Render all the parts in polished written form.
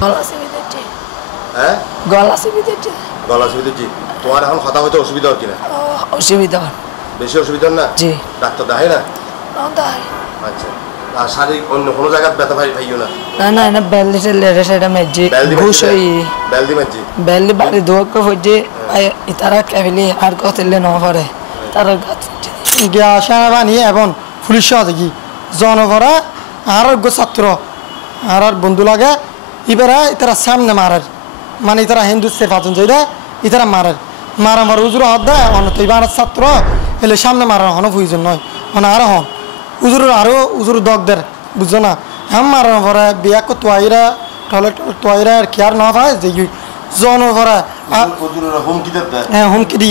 হ্যাঁ গলা চিবিতেছে গলা চিবিতেছি তোমার এখন কথা হয়তো অসুবিধা হচ্ছে না অসুবিধা বেশি অসুবিধা না জি ডাক্তার দেখাই না দাই আচ্ছা আর শারীরিক অন্য কোনো জায়গায় ব্যথা পাইও না না না না বেলদি লেরে সেটা মেজি ঘুষ হই বেলদি মাজি বেলদি বাড়ি দুঃখ হইছে ইতারা কেবলি আর কতলে ন পারে তারা গিয়া সেনাবাহিনী এবং পুলিশ দেখি জনভরা আর ছাত্র আর বন্ধু লাগে ইবারা ইতারা সামনে মারার মানে ইতারা হিন্দু সেফাতন যাইরা ইতারা মারার মারামার উজুর হাত দেয় অনত এবার ছাত্র এলে সামনে মারার হন প্রয়োজন নয় মানে আরো হন উজুর আরো উজুর দগদের বুঝছো না হ্যাঁ মারার পরে বিয়া কো তোয়াইরা টয়লেট তোয়াইরা আর কেয়ার না পায় যে জন ভরা হ্যাঁ হুমকি দি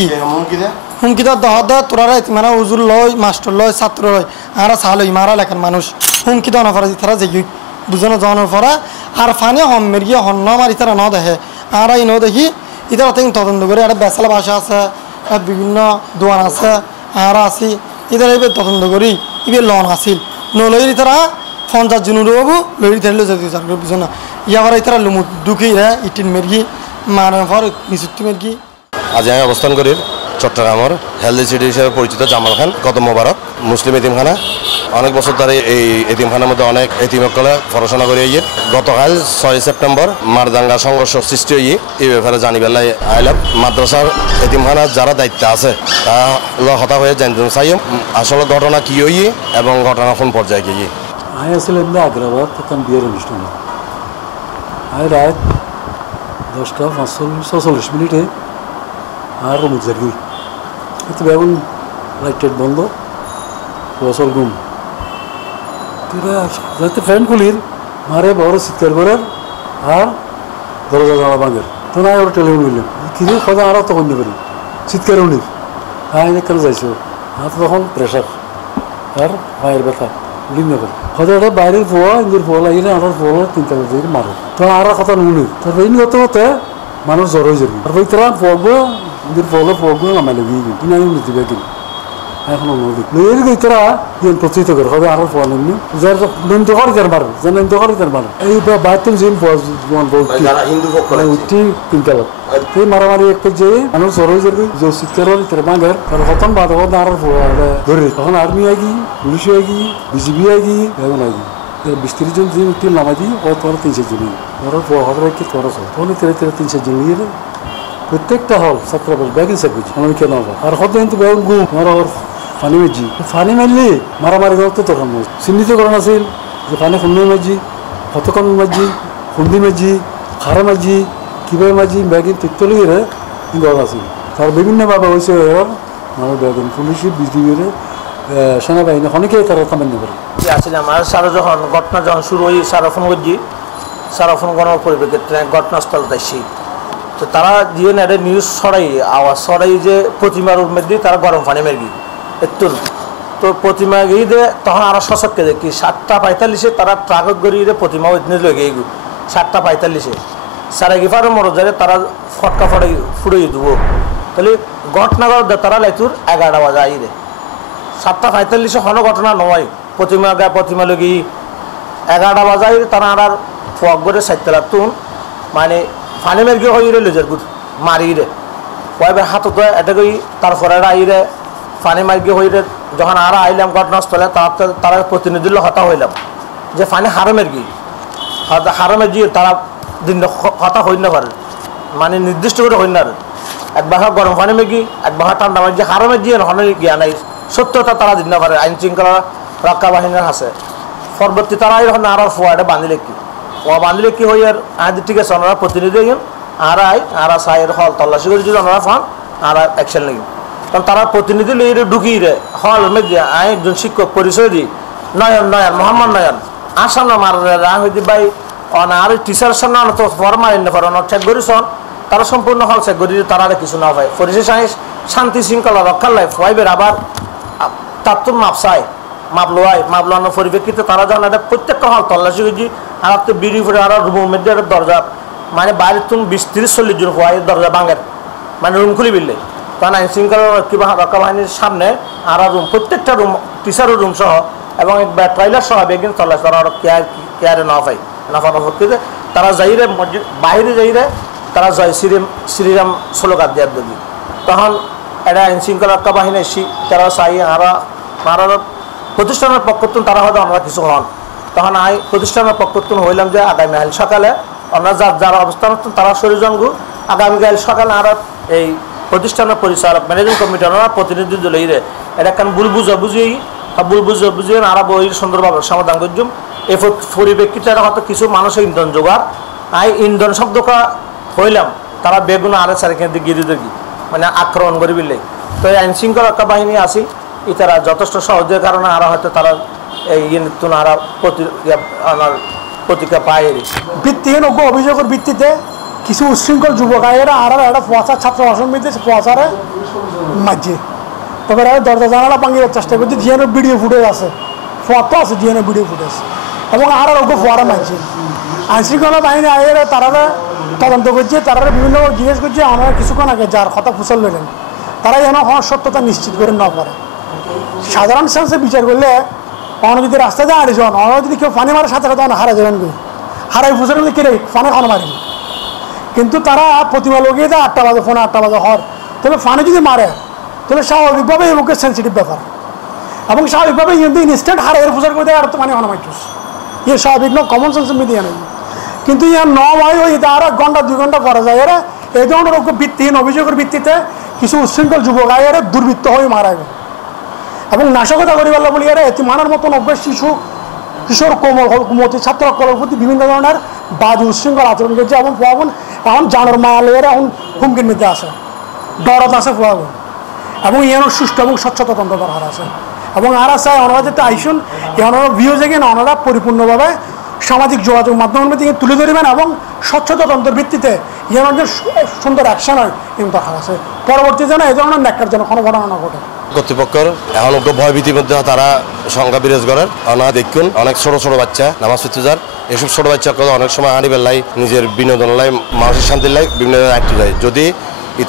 হুমকি দে তোরা মানে উজুর লয় মাস্টার লয় ছাত্র লয় আর সালই মারা লেখার মানুষ হুমকি দেওয়া পরে তারা যে বুঝো না জনের পরে আর ফানি হম মেরিয়ে হন মারি তারা ন দেখে আর এই ন দেখি ইতারা থেকে তদন্ত করে একটা বেসালা ভাষা আছে বিভিন্ন দোয়ান আছে আর আসি ইতারা এবার তদন্ত করি এবার লন আসিল নলই তারা 50 জন রবু লই থাকলে যদি বুঝো না ইয়াবার ইতারা লুমু দুঃখী রে ইটিন মেরগি মারার পর নিযুক্তি মেরগি আজ আমি অবস্থান করি চট্টগ্রামের হেলদি সিটি হিসেবে পরিচিত জামাল খান কত মোবারক মুসলিম এতিমখানা অনেক বছর ধরে এই এতিমখানার মধ্যে অনেক এতিমকলে পড়াশোনা করে ইয়ে গতকাল 6 সেপ্টেম্বর মারদাঙ্গা সংঘর্ষ সৃষ্টি হয়ে এই ব্যাপারে জানিবেলাই আইলাম মাদ্রাসার এতিমখানার যারা দায়িত্ব আছে তা হতা হয়ে জানতে চাই আসলে ঘটনা কি হই এবং ঘটনা কোন পর্যায়ে গিয়ে আমি আসলে আগ্রাবাদ তখন বিয়ের অনুষ্ঠান আমি রাত 10:46 আর রুমে যাই তো বেগুন লাইটেড বন্ধ বসল ঘুম যাতে ফ্যান খুলির মারে বড় চিৎকার করার আর দরজা জানা ভাঙের তো না ওর টেলিফোন বললেন কিরে কথা আরও তখন পারি চিৎকার উনির হ্যাঁ এখানে যাইছো আর তখন প্রেশার আর মায়ের ব্যথা লিন নেবেন হয়তো এটা বাইরের পোয়া ইন্দির পোয়া লাগিয়ে আমার পোয়া 3টা বাজে মারে তো আর কথা নুনি তারপর ইন হতে হতে মানুষ জ্বর হয়ে যাবে তারপর তারা পড়বো ইন্দির পোলা পড়বো আমার লেগে গিয়ে কিনে আমি দিবে কিনা এখন নদী লইয়ের গইতরা ইন প্রচিত করে হবে আর পোয়া নেই যার নেন তো করে কারবার যে নেন তো করে কারবার এই বাতুল জিন পোয়া জোয়ান বলতে যারা হিন্দু ভোগ করে উঠি 3টা এই মারামারি একটা যে মানুষ জ্বর হয়ে যাবে যে চিৎকার হলে তার মাগের আর হতন বাদ হতে আর পোয়া ধরে তখন আর্মি আগি পুলিশ আগি বিজিবি আগি এমন আগি 20-30 জন যে উঠে নামাই দিই ও তোর 300 জন ওর পোয়া হতে কি তোর তখন 300 জন নিয়ে প্রত্যেকটা হল ছাত্র ব্যাগিং সার্ভিস আমি কেন আর হতে কিন্তু ব্যাগ গু আর পানি মেজি পানি মারলে মারামারি করতে তখন চিহ্নিত করা নাছিল যে পানি খুন্দি মাজি কতক্ষণ মাজি খুন্দি মাজি খারা মাজি কীভাবে মাজি ব্যাগিং তৈরি গড় আছিল তার বিভিন্নভাবে হয়েছে আমার ব্যাগিং পুলিশ বিজিবির সেনাবাহিনী অনেকে তারা কামান্য করে আসলে আমার সারা যখন ঘটনা যখন শুরু হই সারা ফোন করছি সারা ফোন করার পরিপ্রেক্ষিতে ঘটনাস্থল তাইছি তো তারা দিয়ে না নিউজ ছড়াই আওয়াজ ছড়াই যে প্রতিমার মধ্যে তারা গরম পানি মেরগি একটু তো প্রতিমা গিয়ে দে তখন আরো সশক্ত দেখি 7:45 তারা ট্রাক গড়িয়ে প্রতিমা ওইদিনে লগে গিয়ে 7:45 সারা গিফার মরজারে তারা ফটকা ফুড়ে দেবো তাহলে ঘটনা তারা লাইতুর 11টা বাজে আই রে 7:45 হন ঘটনা নয় প্রতিমা লগি 11টা বাজাই তারা আর ফক করে 7 তুন মানে ফানি মেরগি হয়ে রে লেজার গুড মারি রে কয়বার হাতত এটা কই তারপরে আই রে ফানি মার্গি হইলে যখন আর আইলাম ঘটনাস্থলে তারা প্রতিনিধির হতা হইলাম যে ফানি হারামের গিয়ে তারা দিন হতা হই না পারে মানে নির্দিষ্ট করে হই না একবার গরম পানি মেগি একবার ঠান্ডা মার্গি হারামের গিয়ে হনে গিয়া নাই সত্যতা তারা দিন না পারে আইন শৃঙ্খলা রক্ষা বাহিনীর আছে পরবর্তী তারা এখন আর ফোয়াটা বাঁধিলে কি হই আর আদি ঠিক আছে ওনারা প্রতিনিধি আর আর সাইয়ের হল তল্লাশি করে যদি ওনারা ফান আর অ্যাকশন লাগি কারণ তারা প্রতিনিধি লইরে ঢুকিয়ে রে হল মেঘে আমি একজন শিক্ষক পরিচয় দিই নয়ন মোহাম্মদ নয়ন আসাম না মারা হইতে ভাই আর টিচার সামনে তো ফর মারেন না পারে চেক করিছন তারা সম্পূর্ণ হল চেক করি তারা কিছু না হয় পরিচয় শান্তি শৃঙ্খলা রক্ষার লাই ফাইবের আবার তার তো মাপ লোয়ানোর পরিপ্রেক্ষিতে তারা যখন একটা প্রত্যেকটা হল তল্লাশি করছি আর তো বিড়ি ফুটে আর রুমের মধ্যে দরজা মানে বাইরে তুমি 20-30-40 জন হওয়াই দরজা ভাঙের মানে রুম খুলি বিললে কারণ আইন শৃঙ্খলা রক্ষা বাহিনীর সামনে আর রুম প্রত্যেকটা রুম টিচারের রুম সহ এবং টয়লেট সহ বেগিন তল্লাশি তারা আরও কেয়ারে না পাই না পাওয়ার পক্ষে তারা যাইরে মসজিদ বাহিরে যাইরে তারা জয় শ্রীরাম স্লোগান দেওয়ার দিবি তখন এটা আইন শৃঙ্খলা রক্ষা বাহিনী এসি তারা চাই আর প্রতিষ্ঠানের পক্ষতুন তারা হয়তো আমরা কিছু হন তখন প্রতিষ্ঠানের পক্ষতুন হইলাম যে আগামীকাল সকালে আমরা যারা অবস্থান তারা শরীরজঙ্গু আগামীকাল সকালে আর এই প্রতিষ্ঠানের পরিচালক ম্যানেজিং কমিটির প্রতিনিধি দল এটা কারণ ভুল বুঝিয়ে আরা বই সুন্দরভাবে সমাধান করছুম এই পরিপ্রেক্ষিতে হয়তো কিছু মানুষের ইন্ধন জোগাড় ইন্ধন শব্দ হইলাম তারা বেগুন আরে চারিখানে গিরি দেখি মানে আক্রমণ করি বিলে তো এই আইন শৃঙ্খলা রক্ষা বাহিনী আসি ইতারা যথেষ্ট সহজের কারণে আরা হয়তো তারা এই নতুন আরা প্রতিক্রিয়া পায় ভিত্তিহীন অভিযোগের ভিত্তিতে কিছু উচ্ছৃঙ্খল যুবক আয়েরা আর একটা পচা ছাত্র অসমিতি পচারে মাঝে তবে দরজা জানালা ভাঙিয়ে চেষ্টা করছে জিএনের ভিডিও ফুটেজ আছে ফটো আছে জিএনের ভিডিও ফুটেজ এবং আর ফোয়ারা মাঝে আইনশৃঙ্খলা বাহিনী আয়েরা তারা তদন্ত করছে তারা বিভিন্ন জিজ্ঞেস করছে আমরা কিছুক্ষণ আগে যার কথা ফুসল লইলেন তারা যেন সত্যতা নিশ্চিত করে না পারে সাধারণ সেন্সে বিচার করলে অনেক যদি রাস্তায় যায় আড়ি যান অনেক যদি কেউ ফানি মারে সাথে সাথে হারা যাবেন হারাই ফুসের মধ্যে কেড়ে ফানে খন মারি কিন্তু তারা প্রতিমা লগিয়ে দেয় 8টা বাজে ফোনে 8টা বাজে হর তবে ফানে যদি মারে তাহলে স্বাভাবিকভাবে এই মুখের সেন্সিটিভ ব্যাপার এবং স্বাভাবিকভাবে কিন্তু ইনস্ট্যান্ট হারাই ফুসের করে দেয় আর তো মানে হনমাইটুস ইয়ে স্বাভাবিক না কমন সেন্সের মধ্যে নেই কিন্তু ইয়ার নয় ওই আর 1 ঘন্টা 2 ঘন্টা পরে যায় এরা এই ধরনের ভিত্তিহীন অভিযোগের ভিত্তিতে কিছু উচ্ছৃঙ্খল যুবক আয়ের দুর্বৃত্ত হয়ে মারা গেল এবং নাশকতা করিবার বলি এরা এতিমানের মতন অভ্যাস কিশোর কুমতি ছাত্র কলের প্রতি বিভিন্ন ধরনের বাজে উচ্ছৃঙ্খল আচরণ করছে এবং এখন জানোর মায়ালের এখন হুমকির মধ্যে আসে দরদ আছে ফুয়াগুন এবং ইয়ানোর সুষ্ঠু এবং স্বচ্ছতা তন্ত্র দরকার আছে এবং আর আছে ওনারা যাতে আইসুন ওনারা ভিউ জেগে ওনারা পরিপূর্ণভাবে সামাজিক যোগাযোগ মাধ্যমের মধ্যে তুলে ধরবেন এবং স্বচ্ছতা তন্ত্রের ভিত্তিতে ইয়ানোর যে সুন্দর অ্যাকশন হয় কিন্তু দরকার আছে পরবর্তী যেন এই ধরনের ন্যাক্কার যেন কোনো ঘটনা না ঘটে কর্তৃপক্ষের এখন ভয়ভীতির মধ্যে তারা সংখ্যা বিরাজ করেন ওনারা দেখুন অনেক ছোট ছোট বাচ্চা নামাজ পড়তে যান এসব ছোট বাচ্চা অনেক সময় হাঁড়ি বেলাই নিজের বিনোদন লাই মানসিক শান্তির লাই বিভিন্ন আটকে যায় যদি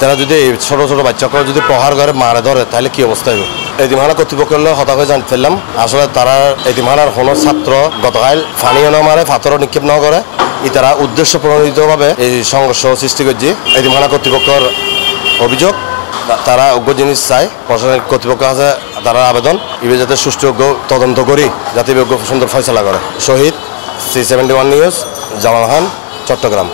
তারা যদি ছোট ছোট বাচ্চাকে যদি প্রহার করে মারে ধরে তাহলে কি অবস্থা হবে এতিমখানা কর্তৃপক্ষের হতাশ হয়ে জানতে পারলাম আসলে তারা এতিমখানার কোনো ছাত্র গতকাল ফানিও না মারে পাথরও নিক্ষেপ না করে তারা উদ্দেশ্য প্রণোদিতভাবে এই সংঘর্ষ সৃষ্টি করছে এতিমখানা কর্তৃপক্ষের অভিযোগ তারা অজ্ঞ জিনিস চায় প্রশাসনিক কর্তৃপক্ষ আছে তারা আবেদন ইবে যাতে সুষ্ঠু তদন্ত করি যাতে সুন্দর ফয়সলা করে শহীদ C71 নিউজ জামাল খান চট্টগ্রাম।